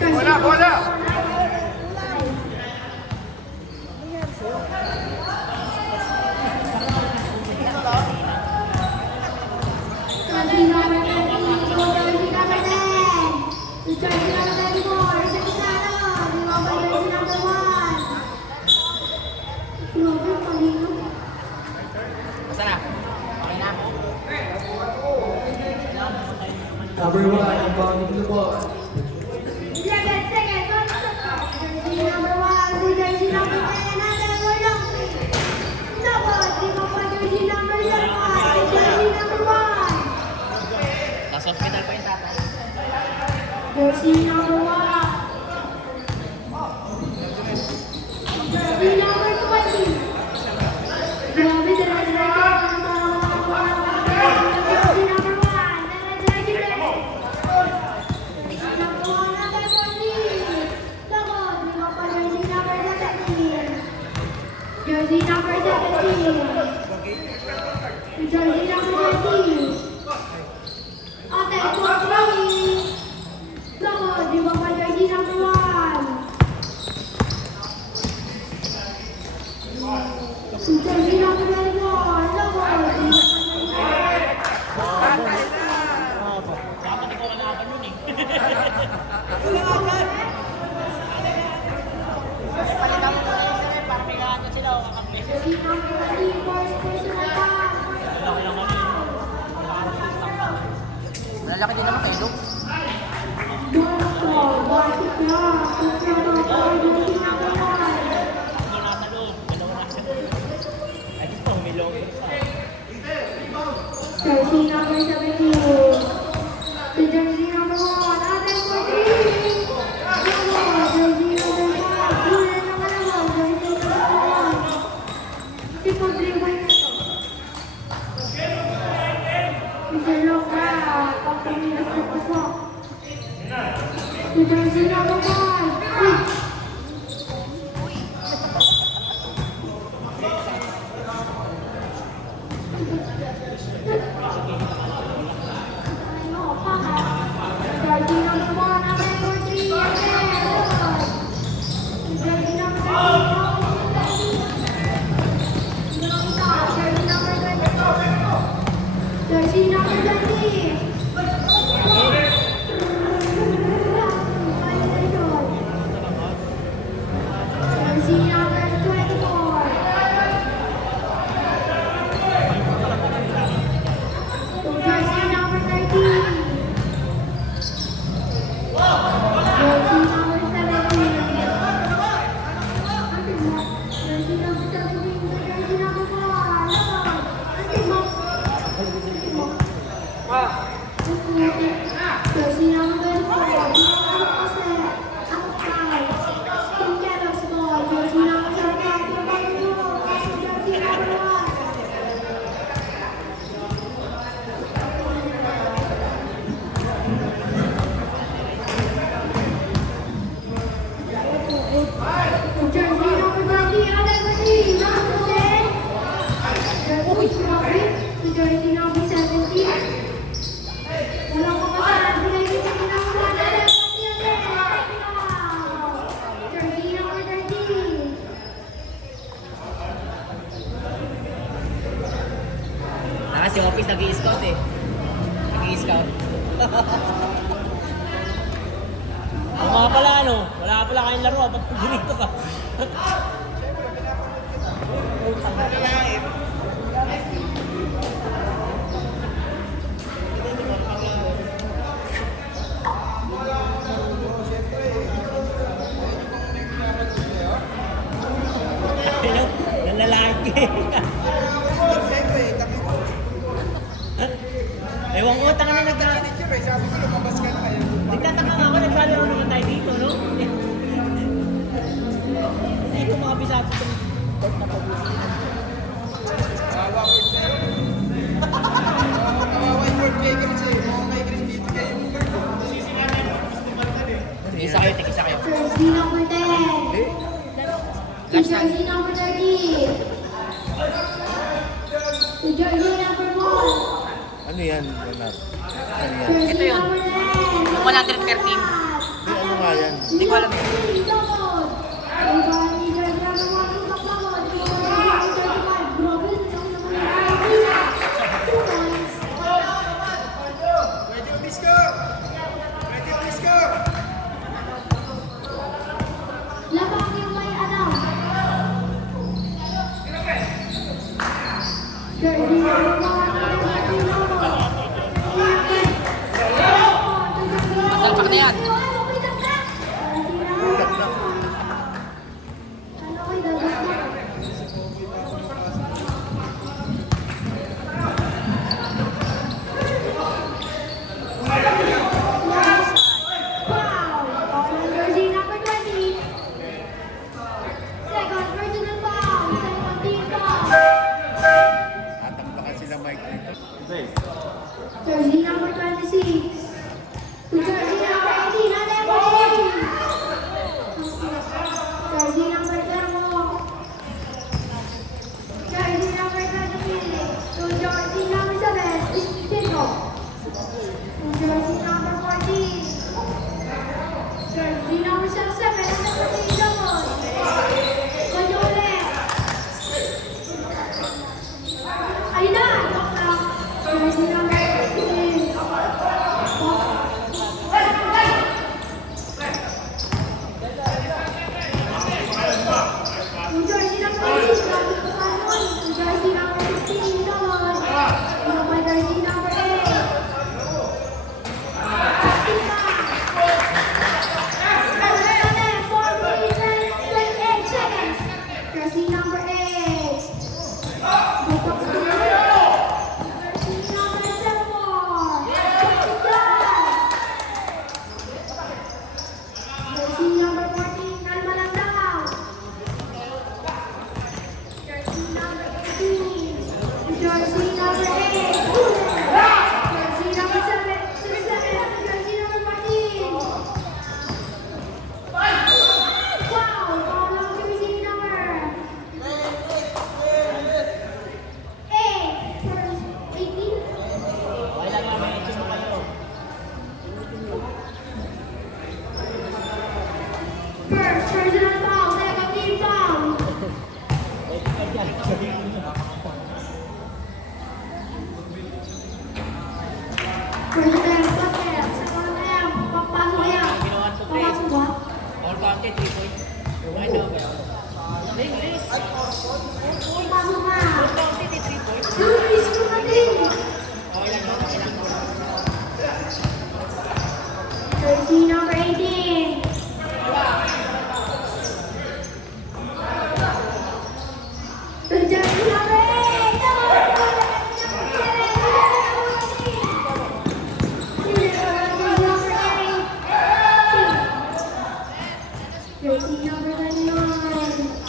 Bola, bola! Number 1, ang bangin na po. Nasa hospital pa yung tatay. Jersey number 1. Jersey number 20. Grabe, dala-dala jersey number 1. Dala-dala jersey number 1, number 14. Lakot, di ba pa jersey number 17. Jersey number 17. Jersey number 20. Ate, Coach Lakot, di ba pa jersey number 1. Jersey number 21. Lakot, Dapat ikaw kalaban yun eh. Palitan mo na yung sir, para may kakagod sila o kakampi. jersey number 34. Personal foul. Malaki lang kami. Malalaki din naman kayo, Luke. Basket na. Jersey number 1. Hindi nasa loob. Dalawa nasa loob. Ay, gusto ko humilong. Jersey number 17. The jersey number 1. Ate, Coach jersey number 5. Julian naman ako. Jersey number 1. Si Pag-Riway na to. Mr. Loca, pagpamilas na pasok. The jersey number 1. Jersey number 1, number 43. Jersey number 20. Jersey number 20. Jersey number 24. Jersey number 13. Jersey number 17. Jersey number 17. Jersey number 1. Jersey number 24. Jersey number 17. Walang kapatid. Jersey number 1. Jersey number 13. Si Office nag-i-scout eh. Nag-i-scout. Ang mga pala ano, wala pala kayong laro pag dito ka. Yung lalaki. Ewan ko, taka na Sabi ko, lumabas ka na kayo. nagtataka nga ako, naglalaro naman tayo dito, no? Ito mga bisado itong court na pabusin. Kawawa ko sa'yo. Kawawa yung Lord Bakers eh. Mga may Chris dito kayo. Sisi namin, gusto ba na eh. Isa kayo, tig-isa kayo. Jersey number 10. Last time. Jersey number 30. To jersey number 1. Ano yan, Leonard? Ano yan? Jersey Ito yun. number 10. Yung 113. Di, ano nga yan? Hindi ko alam. Pwede umiskor! Pwede umiskor! Labang yung may alam. Jersey number 1. Masalpak na yan. Utak na. Jersey number 20. Second personal foul. Second team foul. Atakbakan sila Mike. Jersey number 26. To jersey number 18. Jersey number 0. Jersey number 23. To jersey number 7. Tito. To jersey number 14. Jersey number 7. Number 14. Double. Mayole. Ayun na. Jersey number 15. New Jersey number 18, New Jersey number 15, double. New Jersey number 8. Jersey number 8. Jersey number 7. Jersey number 14, Kalma lang daw. Jersey number 18. Jersey number 8. Jersey number 7. Jersey number 14. Wow! Foul ang jersey number 8. First 18. Okay lang nga, may action pa kayo. First personal foul. Second team foul. First attempt, attempt. Second attempt, papasok yan. Papasok ba? All counted, 3 points. Ano ba? English. Papasok na. All counted, 3 points. Luis, kumatin. Okay lang, okay lang. Jersey number 18. The jersey number 8. Jersey number 29.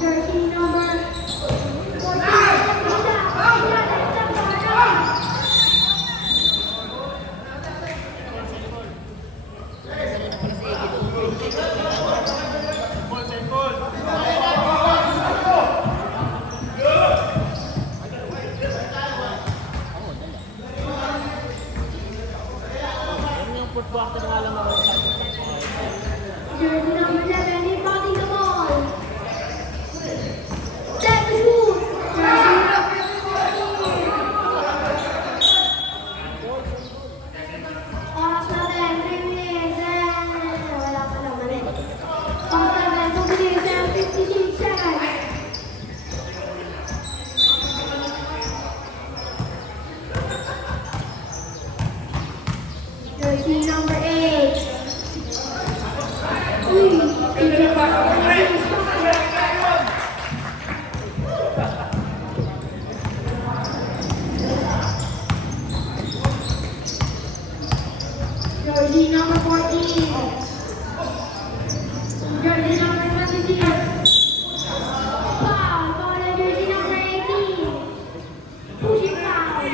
Jersey number 14. Ano yung fourth quarter nga lang ako. Jersey number 11, inbounding the ball. Set the shoot. Jersey number 14. Oras natin, 3 minutes and wala pa naman eh. Pang 7, 2 minutes and 56 seconds. Jersey number 8. Jersey number 14. Jersey number 26. Foul. Foul on jersey number 18. Pushing foul.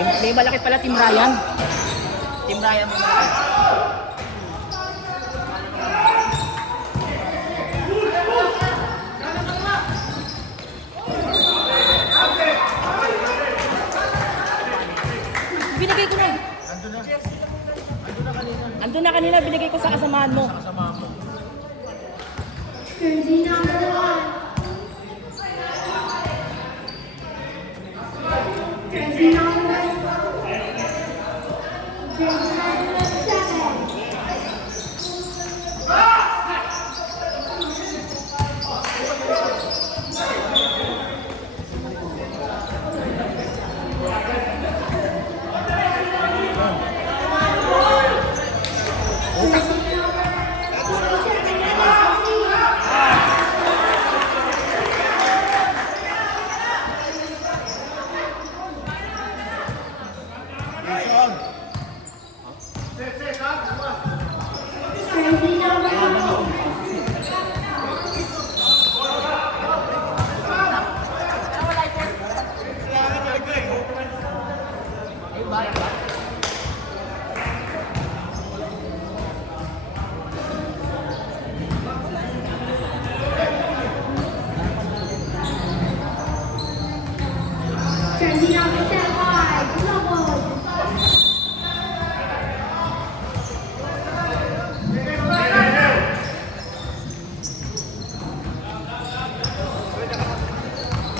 May malaki pala Team Ryan. Team Ryan may malaki. Binigay ko na. Andun na kanina, binigay ko sa kasamahan mo. Jersey number 1. Jersey number 7. Jersey number 2. Jersey number 5. Double.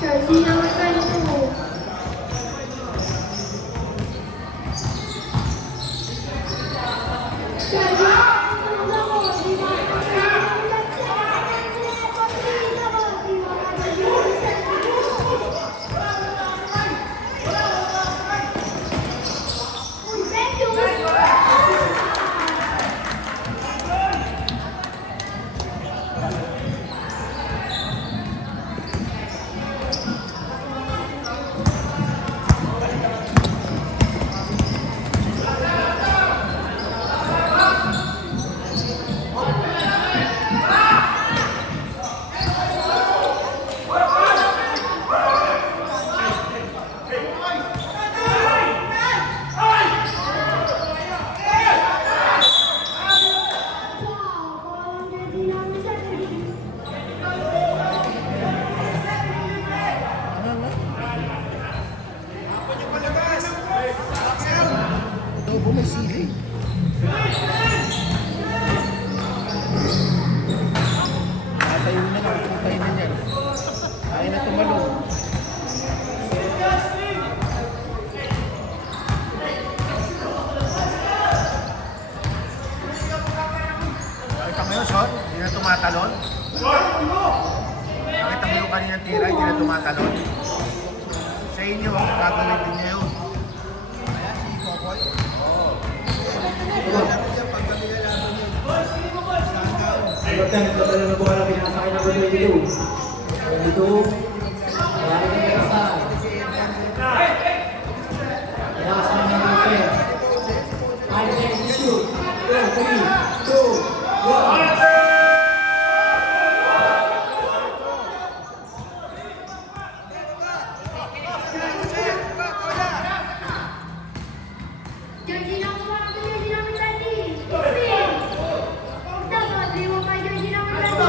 Jersey number 22. Adobo may sili. Tatayo na lang, putay na yan. Ay na tumalong. Nakita mo yun, Sean? Hindi na tumatalon? Nakita mo yung kaninang tira, hindi na tumatalon? Sa inyo, gagawin din niya yun. Kapten, kapten na po ka lang pinasakay ng 22. 22. Maraming pinakasan. Pinakasan ng kapten. 5 seconds to shoot. 3, 2, 1. Jersey number 1 to jersey number 20. Double. 3-1 jersey number 20.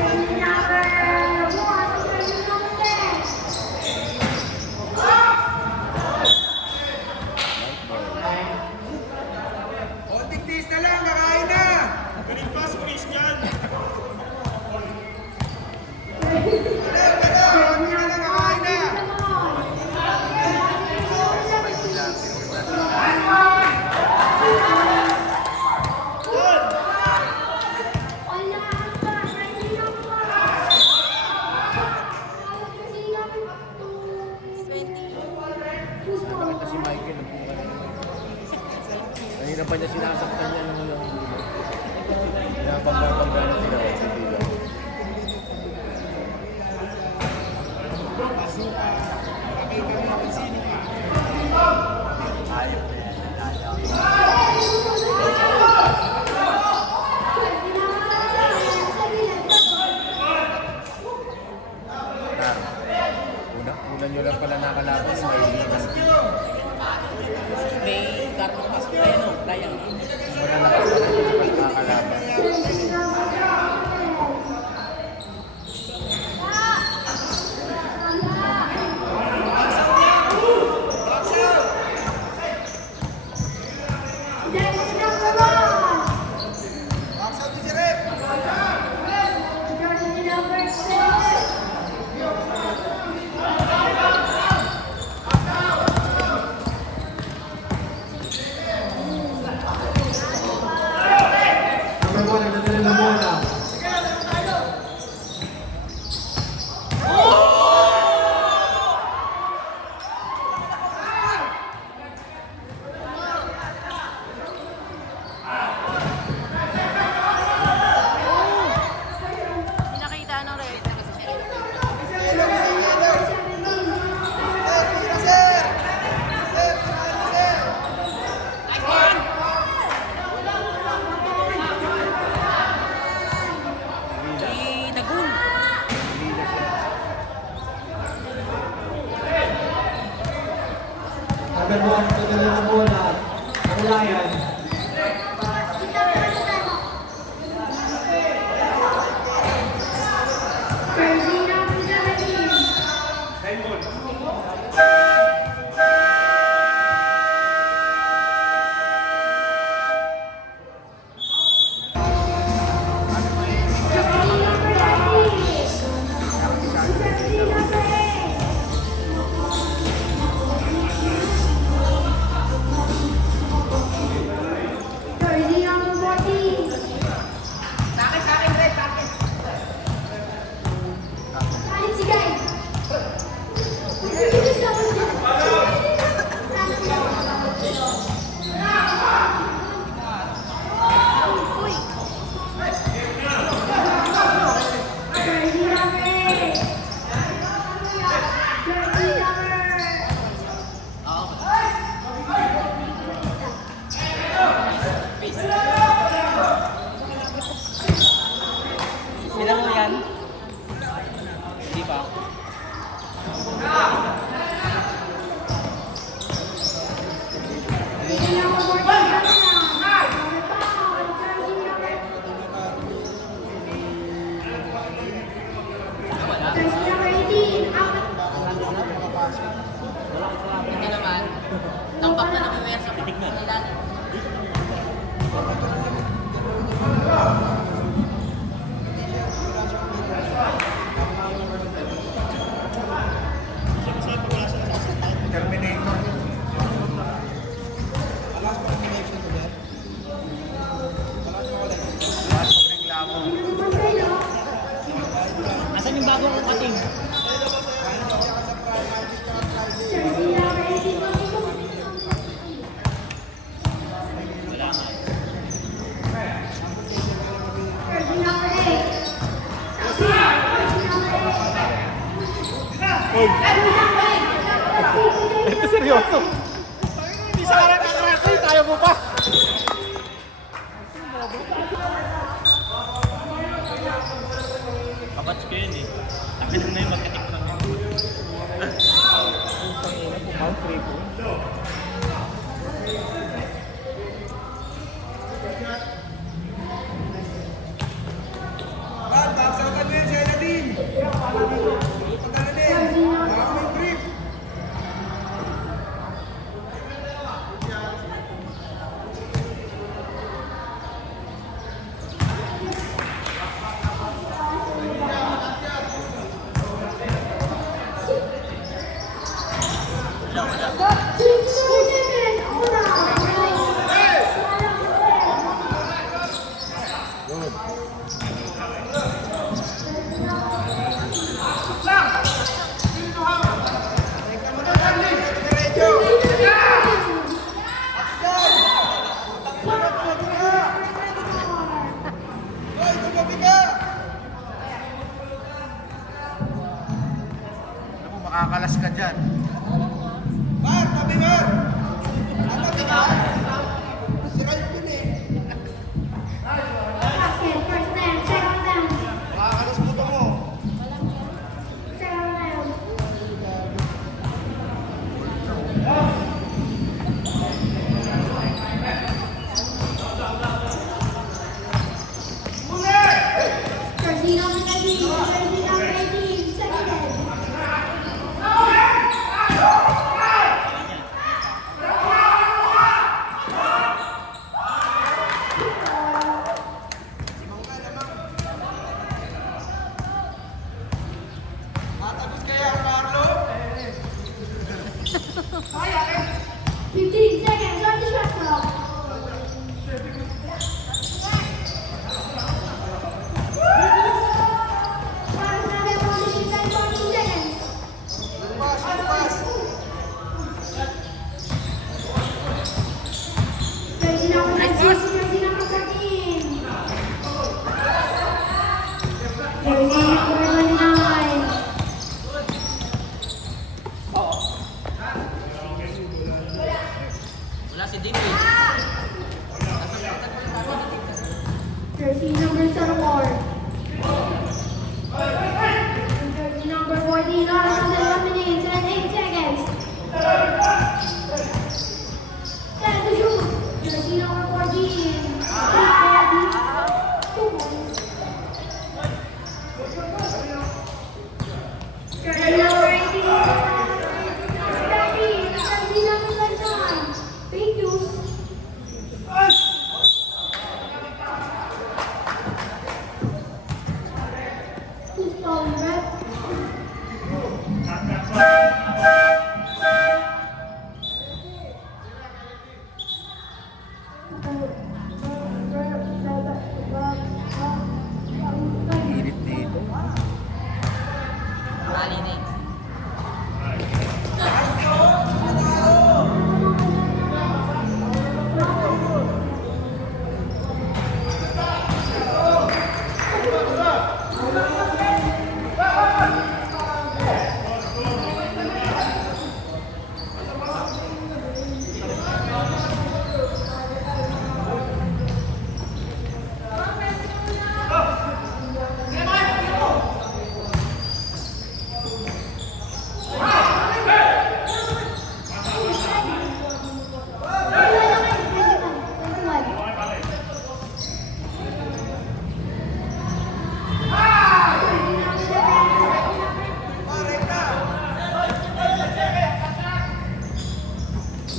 Jersey number 1 to jersey number 10. Konting tiis na lang, kakain na! Si Michael, kanina pa niya sinasaktan niya ng ulang ulo. Pinapagpapagana sila o sa bilang. Jersey tagal ng bola. Wala yan. Jersey number 17. Jersey number 19. Jersey number 8. Jersey number 14. Kahit si Guy. Jersey number 8. Jersey number 8. Jersey number Sila mo yan? Hindi pa. Jersey number 14. Number 5. Jersey number Jersey number 18. Out. Hindi naman. Tampak na namin sa Titignan. ilalim. Terminator. Wala pang reklamo. Asan yung bagong kating? Jersey number 18. Wala nga. Jersey number 8. Ito seryoso. Hindi sa harap ng rakoy, tayo mo pa. Kapats ko yun eh. Akin na yung magkatik lang. Pumount triple. Brad, baksakan mo yun si Eladin. Pagkana din. Baka may brief. Hoy, tumabi ka! Alam mo, makakalas ka dyan. Bar, tabi Bar! Tabi ka! Si Ralph yun eh. Basket, first down, second down. Makakalas mo ito mo. Second down. Jersey number 19. Jersey number 18. Second down. Matapos kaya, Carlo? 15 seconds on the shot clock. Time now at 14 seconds. Pass, pass. Jersey number 19, jersey number 14. Jersey number 29. Wala si Dinwiddie. Jersey number 74. Jersey number 14, on 1 minute and 8 seconds.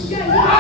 Guys,